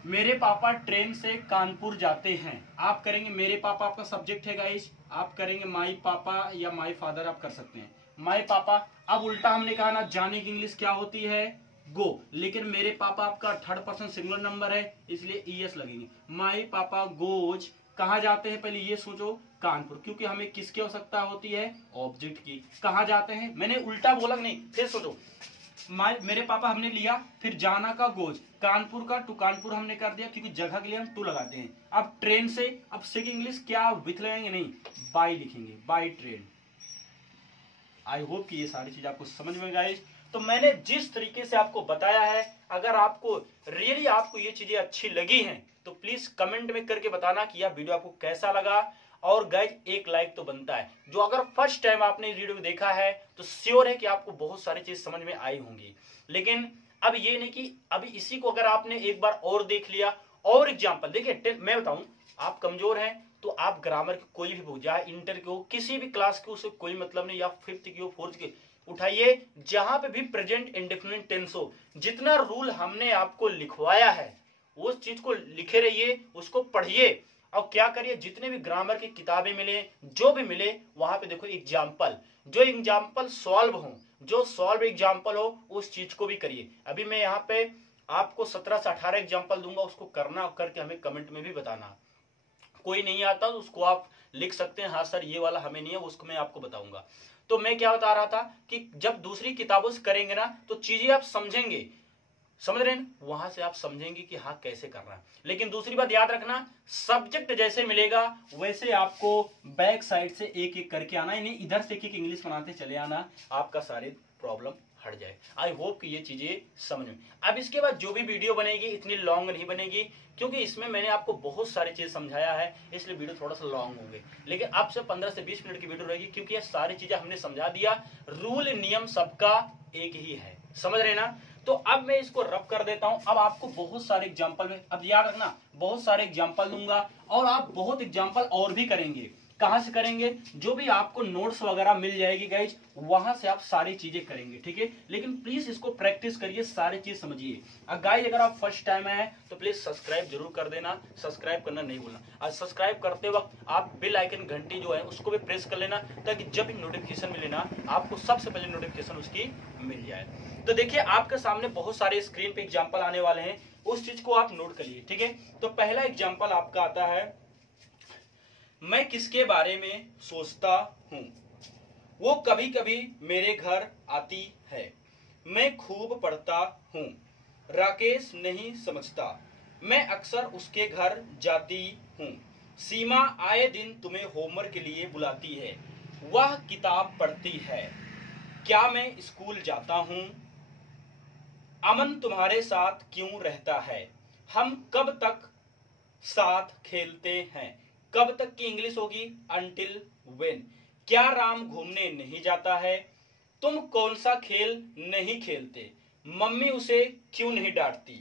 मेरे पापा ट्रेन से कानपुर जाते हैं। आप करेंगे मेरे पापा, आपका सब्जेक्ट है गाइस, आप करेंगे माई पापा या माई फादर, आप कर सकते हैं माई पापा। अब उल्टा हमने कहा ना, जाने की इंग्लिश क्या होती है, गो, लेकिन मेरे पापा आपका थर्ड पर्सन सिंगुलर नंबर है इसलिए ईएस लगेंगे। माई पापा गोज, कहा जाते हैं, पहले ये सोचो, कानपुर, क्योंकि हमें किसकी आवश्यकता होती है, ऑब्जेक्ट की। कहा जाते हैं, मैंने उल्टा बोला नहीं, फिर सोचो, मेरे पापा हमने लिया, फिर जाना का गोज, कानपुर का टू कानपुर हमने कर दिया, क्योंकि जगह के लिए हम टू लगाते हैं। अब ट्रेन से, अब सिक इंग्लिश क्या विथ लगाएंगे, नहीं बाय लिखेंगे, बाय ट्रेन। आई होप कि ये सारी चीज आपको समझ में गाइस। तो मैंने जिस तरीके से आपको बताया है, अगर आपको रियली आपको ये चीजें अच्छी लगी हैं तो प्लीज कमेंट में करके बताना कि यह वीडियो आपको कैसा लगा। और गाइज एक लाइक तो बनता है। जो अगर फर्स्ट टाइम आपने इस वीडियो को देखा है तो श्योर है कि आपको बहुत सारी चीज समझ में आई होंगी। लेकिन अब ये नहीं कि अभी इसी को अगर आपने एक बार और देख लिया, और एग्जाम्पल देखिए, मैं बताऊं, आप कमजोर हैं तो आप ग्रामर की कोई भी बुक, चाहे इंटर की हो, किसी भी क्लास की, उससे कोई मतलब नहीं, या फिफ्थ की हो, फोर्थ की, उठाइए, जहां पे भी प्रेजेंट इंडेफिनिट टेंस हो, जितना रूल हमने आपको लिखवाया है उस चीज को लिखे रहिए, उसको पढ़िए, और क्या करिए, जितने भी ग्रामर की किताबें मिले, जो भी मिले, वहां पे देखो एग्जाम्पल, जो एग्जाम्पल सॉल्व हो, जो सॉल्व एग्जाम्पल हो, उस चीज को भी करिए। अभी मैं यहाँ पे आपको 17 से 18 एग्जाम्पल दूंगा, उसको करना, करके हमें कमेंट में भी बताना। कोई नहीं आता तो उसको आप लिख सकते हैं, हाँ सर ये वाला हमें नहीं है, उसको मैं आपको बताऊंगा। तो मैं क्या बता रहा था कि जब दूसरी किताबों से करेंगे ना तो चीजें आप समझेंगे, समझ रहे हैं, वहां से आप समझेंगे कि हाँ कैसे करना है। लेकिन दूसरी बात याद रखना, सब्जेक्ट जैसे मिलेगा वैसे आपको बैक साइड से एक एक करके आना, नहीं इधर से एक एक इंग्लिश बनाते चले आना, आपका सारी प्रॉब्लम हट जाए। आई होप कि ये चीजें समझ में। अब इसके बाद जो भी वीडियो बनेगी इतनी लॉन्ग नहीं बनेगी, क्योंकि इसमें मैंने आपको बहुत सारी चीज समझाया है, इसलिए वीडियो थोड़ा सा लॉन्ग होंगे। लेकिन अब से 15 से 20 मिनट की वीडियो रहेगी, क्योंकि ये सारी चीजें हमने समझा दिया, रूल नियम सबका एक ही है, समझ रहे ना। तो अब मैं इसको रब कर देता हूं। अब आपको बहुत सारे एग्जाम्पल में, अब याद रखना, बहुत सारे एग्जाम्पल दूंगा और आप बहुत एग्जाम्पल और भी करेंगे। कहां से करेंगे, जो भी आपको नोट्स वगैरह मिल जाएगी गाइज, वहां से आप सारी चीजें करेंगे, ठीक है। लेकिन प्लीज इसको प्रैक्टिस करिए, सारी चीज समझिए। गाइज अगर आप फर्स्ट टाइम आए तो प्लीज सब्सक्राइब जरूर कर देना, सब्सक्राइब करना नहीं भूलना। और सब्सक्राइब करते वक्त आप बेल आइकन घंटी जो है उसको भी प्रेस कर लेना, ताकि जब भी नोटिफिकेशन मिले ना, आपको सबसे पहले नोटिफिकेशन उसकी मिल जाए। तो देखिए आपके सामने बहुत सारे स्क्रीन पे एग्जाम्पल आने वाले हैं, उस चीज को आप नोट करिए, ठीक है। तो पहला एग्जाम्पल आपका आता है, मैं किसके बारे में सोचता हूं, वो कभी कभी मेरे घर आती है, मैं खूब पढ़ता हूं, राकेश नहीं समझता, मैं अक्सर उसके घर जाती हूं, सीमा आए दिन तुम्हें होमवर्क के लिए बुलाती है, वह किताब पढ़ती है, क्या मैं स्कूल जाता हूं, अमन तुम्हारे साथ क्यों रहता है, हम कब तक साथ खेलते हैं, कब तक की इंग्लिश होगी, अंटिल व्हेन, क्या राम घूमने नहीं जाता है, तुम कौन सा खेल नहीं खेलते, मम्मी उसे क्यों नहीं डांटती,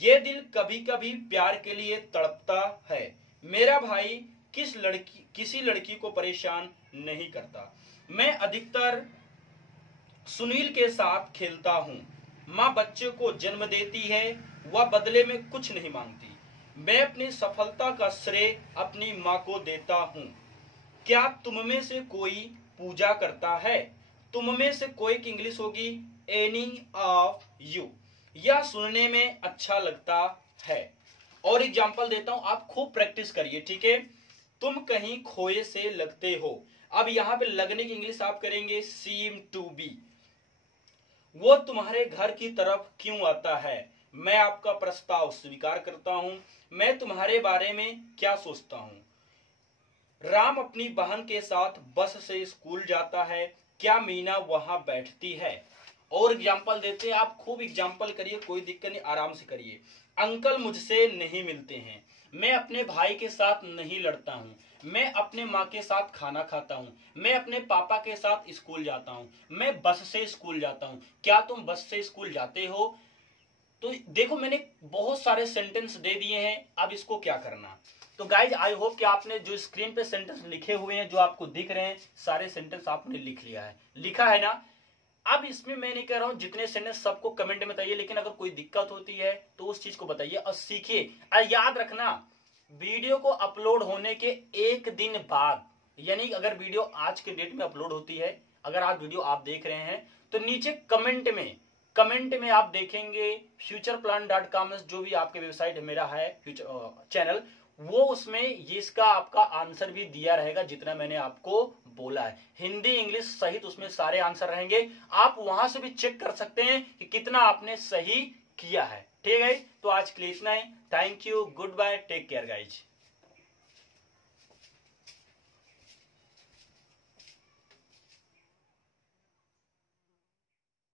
ये दिल कभी कभी प्यार के लिए तड़पता है, मेरा भाई किसी लड़की को परेशान नहीं करता, मैं अधिकतर सुनील के साथ खेलता हूं, माँ बच्चे को जन्म देती है, वह बदले में कुछ नहीं मांगती। मैं अपनी सफलता का श्रेय अपनी माँ को देता हूँ। क्या तुम में से कोई पूजा करता है? तुम में से कोई की इंग्लिश होगी एनी ऑफ यू। यह सुनने में अच्छा लगता है। और एग्जाम्पल देता हूं, आप खूब प्रैक्टिस करिए, ठीक है। तुम कहीं खोए से लगते हो। अब यहां पे लगने की इंग्लिश आप करेंगे सीम टू बी। वो तुम्हारे घर की तरफ क्यों आता है? मैं आपका प्रस्ताव स्वीकार करता हूं। मैं तुम्हारे बारे में क्या सोचता हूं? राम अपनी बहन के साथ बस से स्कूल जाता है। क्या मीना वहां बैठती है? और एग्जाम्पल देते हैं, आप खूब एग्जाम्पल करिए, कोई दिक्कत नहीं, आराम से करिए। अंकल मुझसे नहीं मिलते हैं। मैं अपने भाई के साथ नहीं लड़ता हूँ। मैं अपने माँ के साथ खाना खाता हूँ। मैं अपने पापा के साथ स्कूल जाता हूँ। मैं बस से स्कूल जाता हूँ। क्या तुम बस से स्कूल जाते हो? तो देखो, मैंने बहुत सारे सेंटेंस दे दिए हैं, अब इसको क्या करना। तो गाइज आई होप कि आपने जो स्क्रीन पे सेंटेंस लिखे हुए हैं, जो आपको दिख रहे हैं, सारे सेंटेंस आपने लिख लिया है, लिखा है ना। अब इसमें मैं नहीं कह रहा हूं जितने सेंटेंस सबको कमेंट में बताइए, लेकिन अगर कोई दिक्कत होती है तो उस चीज को बताइए और सीखिए। और याद रखना, वीडियो को अपलोड होने के एक दिन बाद, यानी अगर वीडियो आज के डेट में अपलोड होती है, अगर आज वीडियो आप देख रहे हैं, तो नीचे कमेंट में आप देखेंगे futureplan.com, जो भी आपके वेबसाइट मेरा है चैनल, वो उसमें ये इसका आपका आंसर भी दिया रहेगा, जितना मैंने आपको बोला है, हिंदी इंग्लिश सहित उसमें सारे आंसर रहेंगे। आप वहां से भी चेक कर सकते हैं कि कितना आपने सही किया है। ठीक है, तो आज के लिए इतना ही। Thank you, goodbye, take care guys.